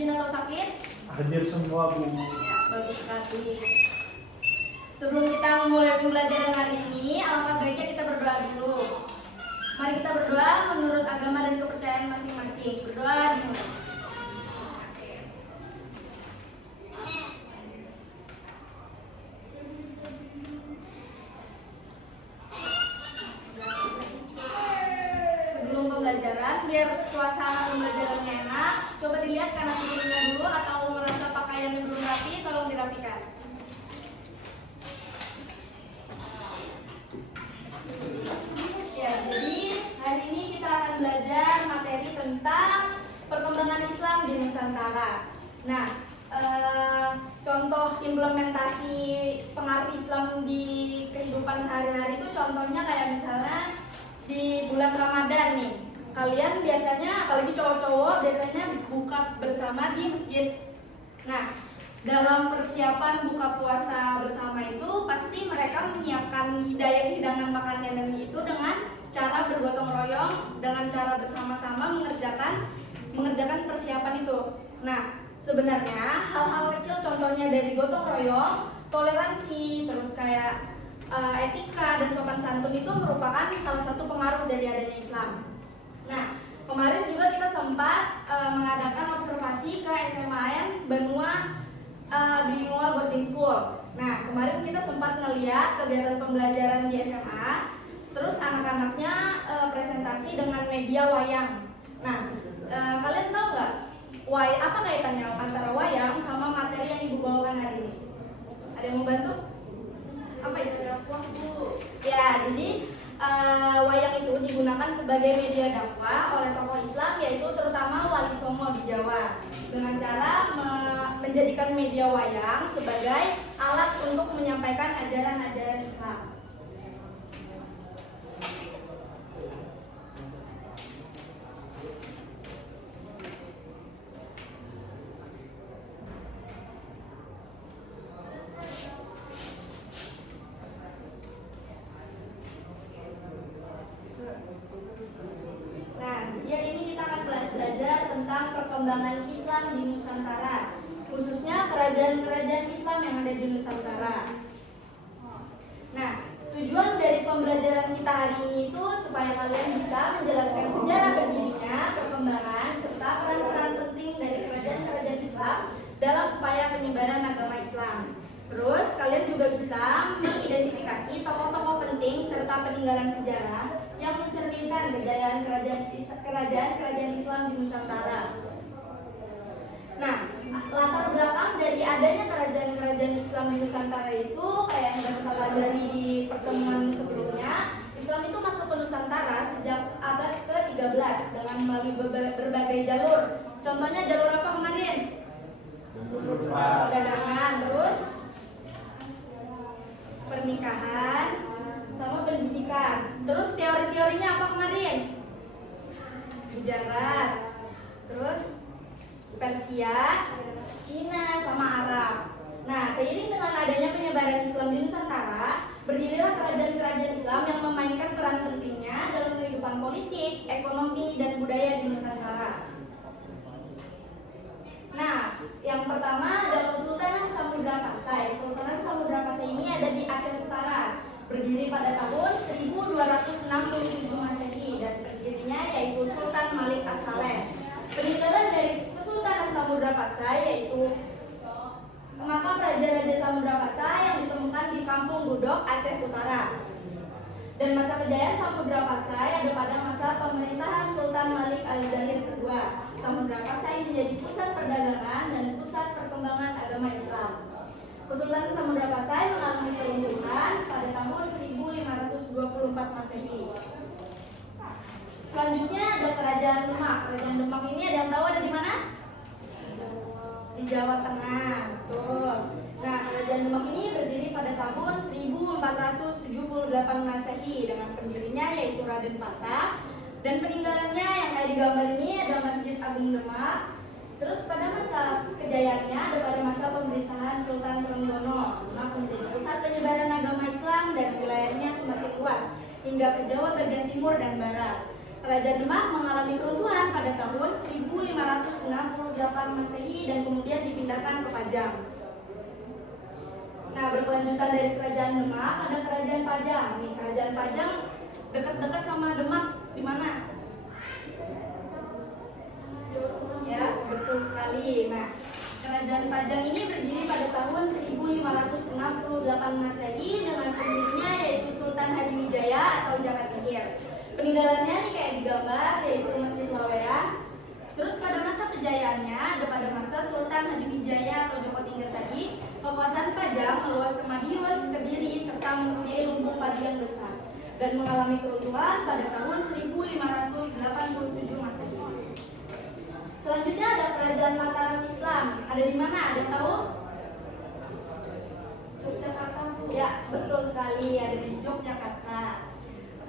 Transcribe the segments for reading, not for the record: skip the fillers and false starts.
izin atau sakit? Hadir semua, Bu. Ya, bagus sekali. Sebelum kita mulai pembelajaran hari ini, alangkah baiknya kita berdoa dulu. Mari kita berdoa menurut agama dan kepercayaan masing-masing. Berdoa dulu. Sebelum pembelajaran, biar suasana pembelajarannya enak, coba dilihat kanan kirinya dulu atau merasa pakaian yang belum rapi, tolong dirapikan. Ya, jadi hari ini kita akan belajar materi tentang perkembangan Islam di Nusantara. Nah, contoh implementasi pengaruh Islam di kehidupan sehari-hari itu contohnya kayak misalnya di bulan Ramadan nih. Kalian biasanya, apalagi cowok-cowok, biasanya buka bersama di masjid. Nah, dalam persiapan buka puasa bersama itu pasti mereka menyiapkan hidangan makanan itu dengan cara bergotong royong, dengan cara bersama-sama mengerjakan persiapan itu. Nah, sebenarnya hal-hal kecil contohnya dari gotong royong, toleransi, terus kayak etika dan sopan santun itu merupakan salah satu pengaruh dari adanya Islam. Nah, kemarin juga kita sempat mengadakan observasi ke SMAN Banua Bilingual Boarding School. Nah, kemarin kita sempat ngeliat kegiatan pembelajaran di SMA. Terus anak-anaknya presentasi dengan media wayang. Nah, kalian tahu nggak apa kaitannya antara wayang sama materi yang ibu bawakan hari ini? Ada yang mau bantu? Apa istilah dakwah, Bu? Ya, jadi wayang itu digunakan sebagai media dakwah oleh tokoh Islam, yaitu terutama Wali Songo di Jawa, dengan cara menjadikan media wayang sebagai alat untuk menyampaikan ajaran-ajaran Islam. Nah, jadi ini kita akan belajar tentang perkembangan Islam di Nusantara, khususnya kerajaan-kerajaan Islam yang ada di Nusantara. Nah, tujuan dari pembelajaran kita hari ini itu supaya kalian bisa menjelaskan sejarah berdirinya, perkembangan, serta peran-peran penting dari kerajaan-kerajaan Islam dalam upaya penyebaran agama Islam. Terus, kalian juga bisa mengidentifikasi tokoh-tokoh penting serta peninggalan sejarah yang mencerminkan kejayaan kerajaan Islam di Nusantara. Nah, latar belakang dari adanya kerajaan-kerajaan Islam di Nusantara itu kayak yang sudah kita pelajari di pertemuan sebelumnya, Islam itu masuk ke Nusantara sejak abad ke-13 dengan melalui berbagai jalur. Contohnya jalur apa kemarin? Perdagangan, terus pernikahan, sama pendidikan. Terus teori-teorinya apa kemarin? Gujarat, terus Persia, Cina, sama Arab. Nah, seiring dengan adanya penyebaran Islam di Nusantara, berdirilah kerajaan-kerajaan Islam yang memainkan peran pentingnya dalam kehidupan politik, ekonomi, dan budaya di Nusantara. Nah, yang pertama ada Kesultanan Samudra Pasai. Kesultanan Samudra Pasai ini ada di Aceh Utara, berdiri pada tahun 1267 Masehi dan pendirinya yaitu Sultan Malik As-Saleh. Peninggalan dari Kesultanan Samudra Pasai yaitu makam Raja-Raja Samudra Pasai yang ditemukan di Kampung Budok, Aceh Utara. Dan masa kejayaan Samudra Pasai ada pada masa pemerintahan Sultan Malik Al-Zahir II. Samudra Pasai menjadi pusat perdagangan dan pusat perkembangan agama Islam. Kesultanan Samudra Pasai mengalami keruntuhan pada tahun 1524 Masehi. Selanjutnya ada Kerajaan Demak. Kerajaan Demak ini ada yang tahu ada di mana? Di Jawa Tengah, betul. Nah, Kerajaan Demak ini berdiri pada tahun 1478 Masehi dengan pendirinya yaitu Raden Patah. Dan peninggalannya yang kayak di gambar ini ada Masjid Agung Demak. Terus pada masa kejayaannya ada pada masa pemerintahan Sultan Trenggono, Demak menjadi pusat penyebaran agama Islam dan wilayahnya semakin luas hingga ke Jawa bagian timur dan barat. Kerajaan Demak mengalami keruntuhan pada tahun 1568 Masehi dan kemudian dipindahkan ke Pajang. Nah, berkelanjutan dari kerajaan Demak ada kerajaan Pajang. Nih, kerajaan Pajang dekat-dekat sama Demak di mana? Ya, betul sekali. Nah, kerajaan Pajang ini berdiri pada tahun 1568 Masehi dengan pendirinya yaitu Sultan Hadiwijaya atau Jakatingkir. Peninggalannya nih kayak digambar yaitu Masjid Laweyan. Terus pada masa kejayaannya ada pada masa Sultan Hadiwijaya atau Joko Tingkir tadi, kekuasaan Pajang meluas ke Madiun, Kediri serta mempunyai lumbung padi yang besar dan mengalami keruntuhan pada tahun 1587 Masehi. Selanjutnya ada kerajaan Mataram Islam. Ada di mana? Ada yang tahu? Yogyakarta. Ya, betul sekali. Ada di Yogyakarta.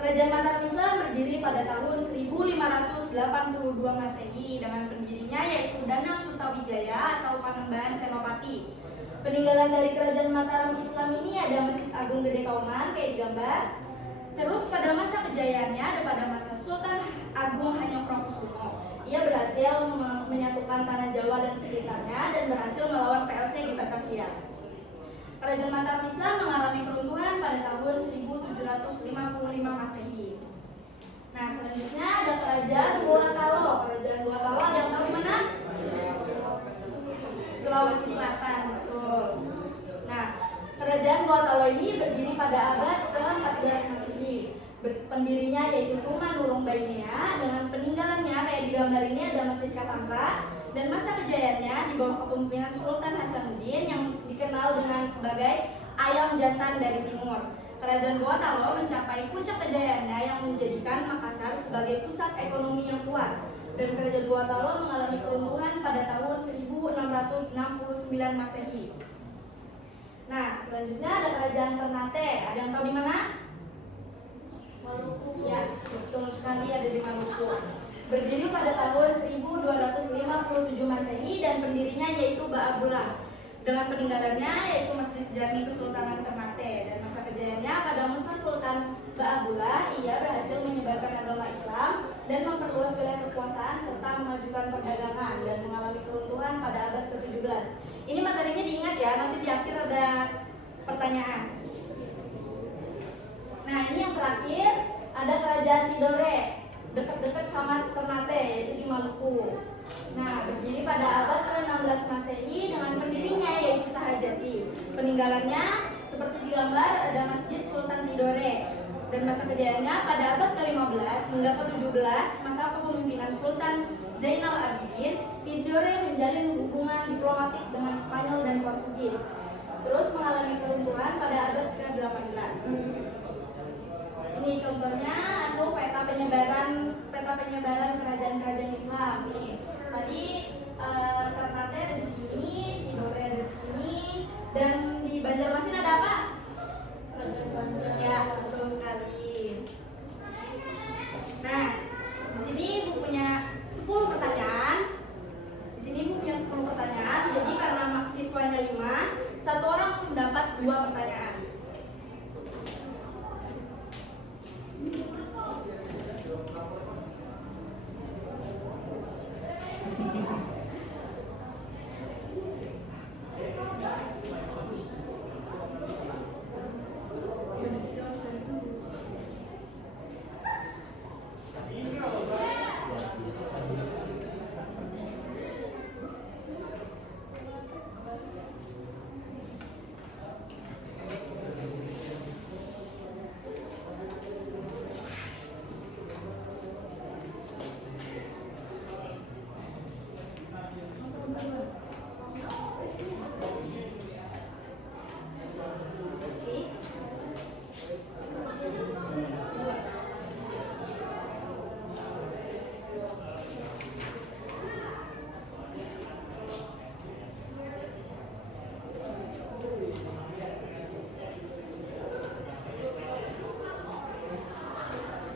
Kerajaan Mataram Islam berdiri pada tahun 1582 Masehi dengan pendirinya yaitu Danang Sutawijaya atau Panembahan Senopati. Peninggalan dari kerajaan Mataram Islam ini ada Masjid Agung Gede Kauman kayak digambar. Terus pada masa kejayaannya ada pada masa Sultan Agung Hanyokrokusumo. Ia berhasil menyatukan tanah Jawa dan sekitarnya dan berhasil melawan VOC di Batavia. Kerajaan Mataram Islam mengalami keruntuhan pada tahun 1755 Masehi. Nah, selanjutnya ada kerajaan Gua Talo. Kerajaan Gua Talo ada yang tahu di mana? Sulawesi Selatan, betul. Nah, kerajaan Gua Talo ini berdiri pada abad ke-14 Masehi. Pendirinya yaitu Tuman Nurung Bainea. Dengan peninggalannya kayak di gambar ini ada Masjid Katangka dan masa kejayaannya di bawah kepemimpinan Sultan Hasanuddin yang dikenal dengan sebagai ayam jantan dari timur. Kerajaan Gua Talo mencapai puncak kejayaannya yang menjadikan Makassar sebagai pusat ekonomi yang kuat. Dan kerajaan Gua Talo mengalami keruntuhan pada tahun 1669 Masehi. Nah, selanjutnya ada kerajaan Ternate. Ada yang tahu di mana? Maluku. Ya, betul sekali ada di Maluku. Berdiri pada tahun 1257 Masehi dan pendirinya yaitu Ba'abullah. Dengan peninggalannya yaitu Masjid Jami Kesultanan Ternate dan masa kejayaannya pada masa Sultan Ba'abullah ia berhasil menyebarkan agama Islam dan memperluas wilayah kekuasaan serta memajukan perdagangan dan mengalami keruntuhan pada abad ke-17. Ini materinya diingat ya, nanti di akhir ada pertanyaan. Nah, ini yang terakhir ada kerajaan Tidore dekat-dekat sama Ternate yaitu di Maluku. Nah, berdiri pada abad ke-16 Masehi dengan pendirinya yaitu Sahajati. Peninggalannya seperti digambar ada Masjid Sultan Tidore dan masa kejayaannya pada abad ke-15 hingga ke-17 masa kepemimpinan Sultan Zainal Abidin. Tidore menjalin hubungan diplomatik dengan Spanyol dan Portugis. Terus mengalami keruntuhan pada abad ke-18. Ini contohnya peta penyebaran kerajaan-kerajaan Islam nih. Tadi Ternate ada di sini, Tidore ada di sini, dan di Banjarmasin ada apa? Ya, betul sekali. Nah, di sini Ibu punya 10 pertanyaan. Di sini Ibu punya 10 pertanyaan. Jadi karena siswanya 5, satu orang mendapat 2 pertanyaan.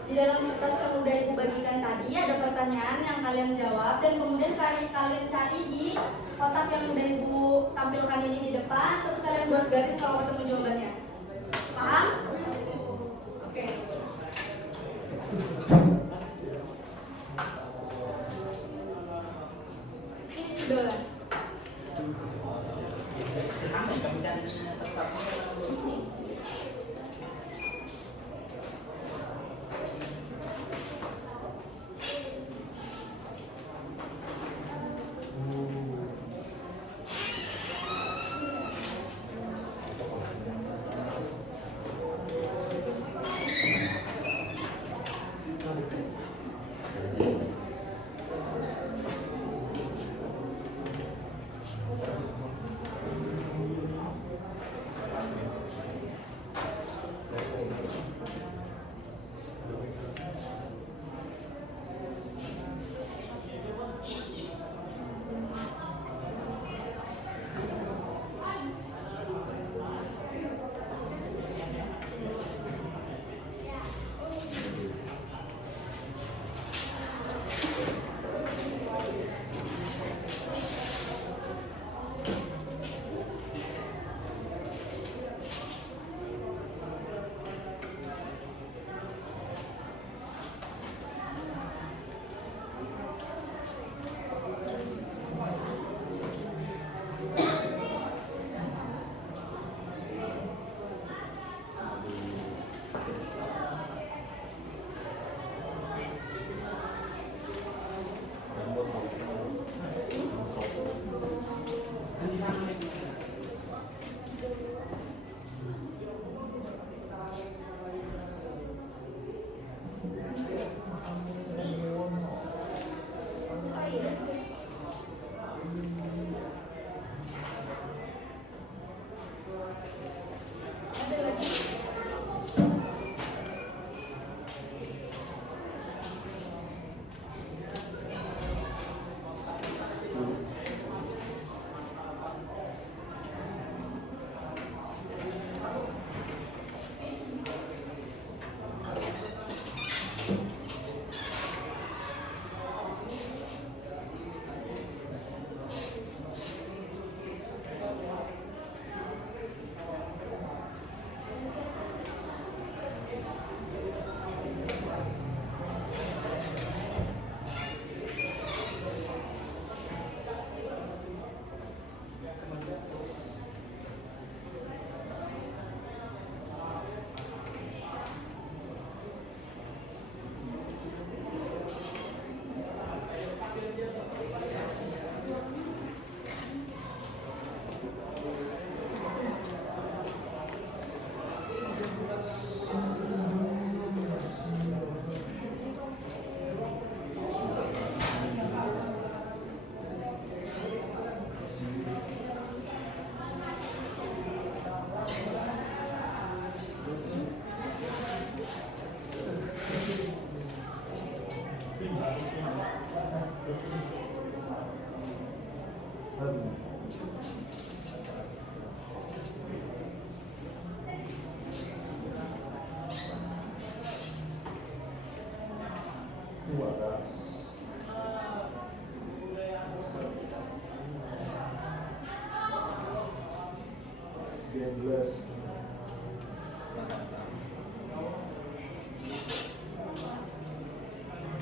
Di dalam kertas yang udah Ibu bagikan tadi ada pertanyaan yang kalian jawab dan kemudian kalian cari di kotak yang udah Ibu tampilkan ini di depan, terus kalian buat garis kalau ketemu jawabannya. Paham? Oke. Ini Dolar. Kesana ya kami cari satu-satu. Ada lagi.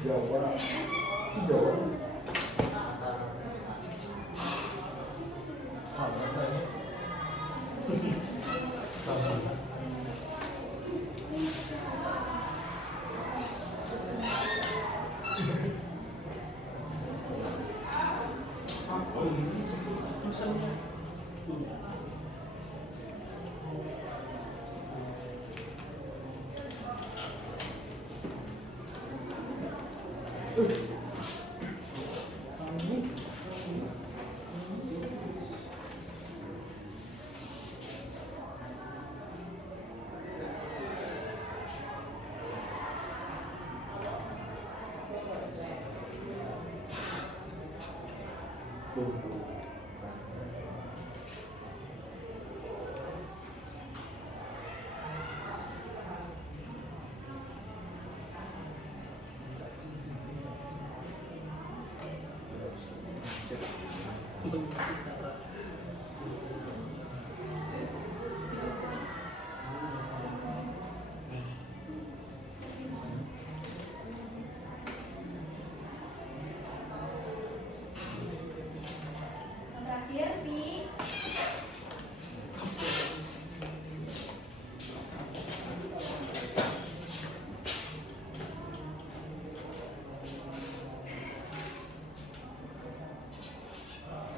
Jawa, Jawa.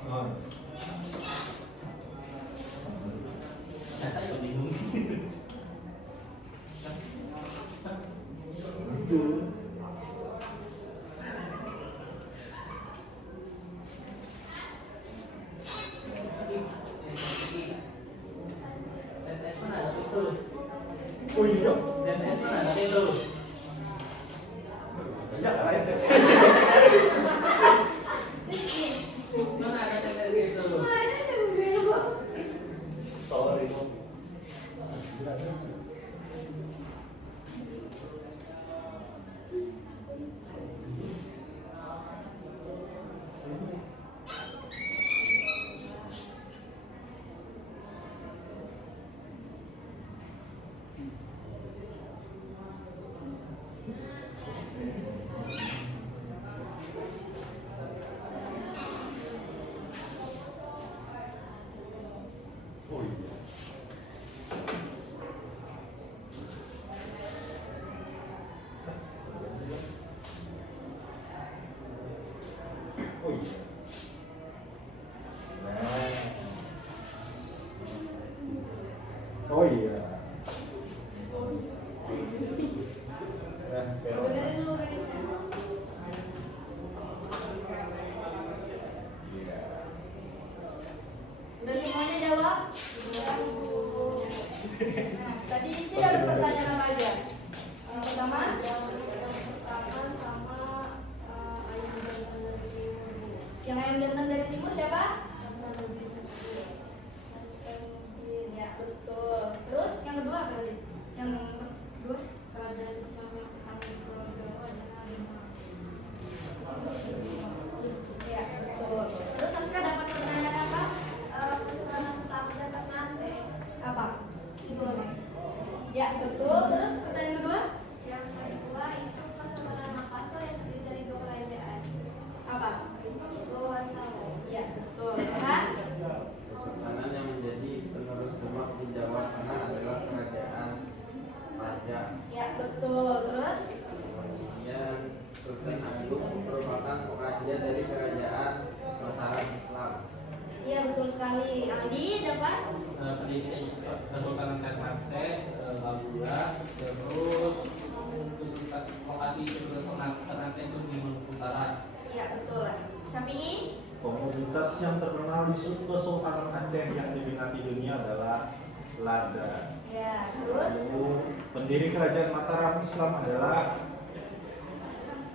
Oh. Saya juga bingung. Itu. TTS mana ada itu? Oh iya. TTS mana ada itu? Ya, lain. Mana ada TTS itu? Sorry. Oh iya. Oh iya. Nah. Oh iya. Nah, Vero. Benerin dulu garisnya. Iya. Udah semuanya jawab? Nah, tadi Isti ada pertanyaan apa aja? Yang pertama? Yang ayam jantan dari timur siapa? Ya, betul. Terus yang kedua apa tadi? Yang kedua? Kerajaan Islam yang pertama di Pulau Jawa adalah Demak. Ya, betul. Terus Aska dapat pertanyaan apa? Apa? Itu ya, betul. Terus pertanyaan kedua? Yang kedua itu Kesultanan Makassar yang terdiri dari 2 kerajaan. Apa? Gorontalo. Ya, betul. Kan? Kesultanan yang menjadi penerus Demak di Jawa Tengah adalah Kerajaan Raja. Ya, betul. Terus? Kemudian Sultan Agung merupakan raja dari Kerajaan Mataram Islam. Iya, betul sekali. Aldi dapat? Pendidikan Kesultanan Ternate, Babula, terus lokasi Kesultanan Ternate itu di Maluku Utara. Iya, betul. Syafi'i? Komunitas yang terkenal di Kesultanan Aceh yang diminati dunia adalah Lada. Ya, terus? Lalu, pendiri kerajaan Mataram Islam adalah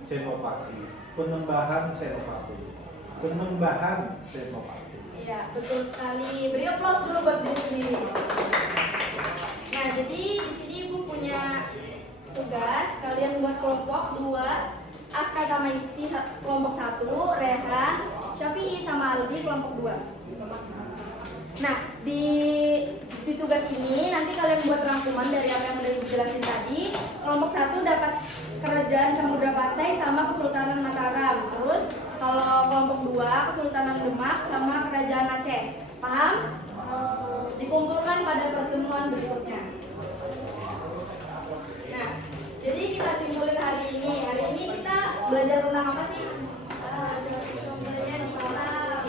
Senopati. Penembahan Senopati. Penembahan Senopati. Iya, betul sekali. Beri aplaus dulu buat diri sendiri. Nah, jadi di sini Ibu punya tugas, kalian buat kelompok 2, Aska sama Isti kelompok 1, Rehan, Syafi'i sama Aldi kelompok 2. Nah, di tugas ini nanti kalian buat rangkuman dari apa yang udah dijelasin tadi. Kelompok 1 dapat Kerajaan Samudra Pasai sama Kesultanan Mataram. Terus kalau kelompok 2 Kesultanan Demak sama Kerajaan Aceh. Paham? Dikumpulkan pada pertemuan berikutnya. Nah, jadi kita simpulin hari ini. Hari ini kita belajar tentang apa sih?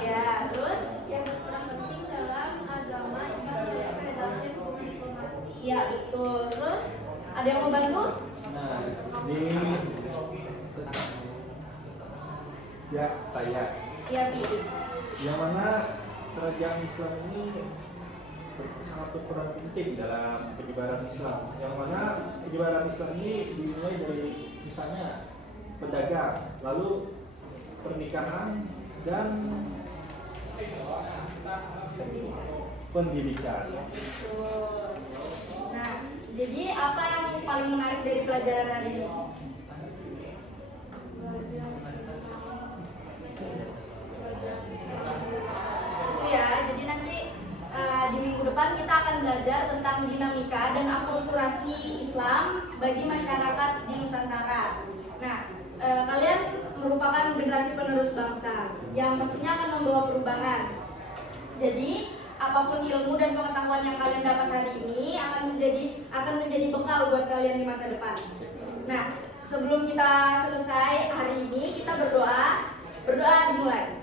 Ya, terus? Yang kurang penting dalam agama Islam adalah peredaran dan hubungan diplomatik. Iya, betul. Terus ada yang mau bantu? Nah, di ya saya. Iya, Bi. Yang mana kerajaan Islam ini sangat berperan penting dalam penyebaran Islam. Yang mana penyebaran Islam ini dimulai dari misalnya pedagang, lalu pernikahan dan pendidikan. Iya, betul. Nah, jadi apa yang paling menarik dari pelajaran hari ini? Itu ya, jadi nanti di minggu depan kita akan belajar tentang dinamika dan akulturasi Islam bagi masyarakat di Nusantara. Nah, kalian merupakan generasi penerus bangsa yang pastinya akan membawa perubahan. Jadi, apapun ilmu dan pengetahuan yang kalian dapat hari ini akan menjadi bekal buat kalian di masa depan. Nah, sebelum kita selesai hari ini, kita berdoa dimulai.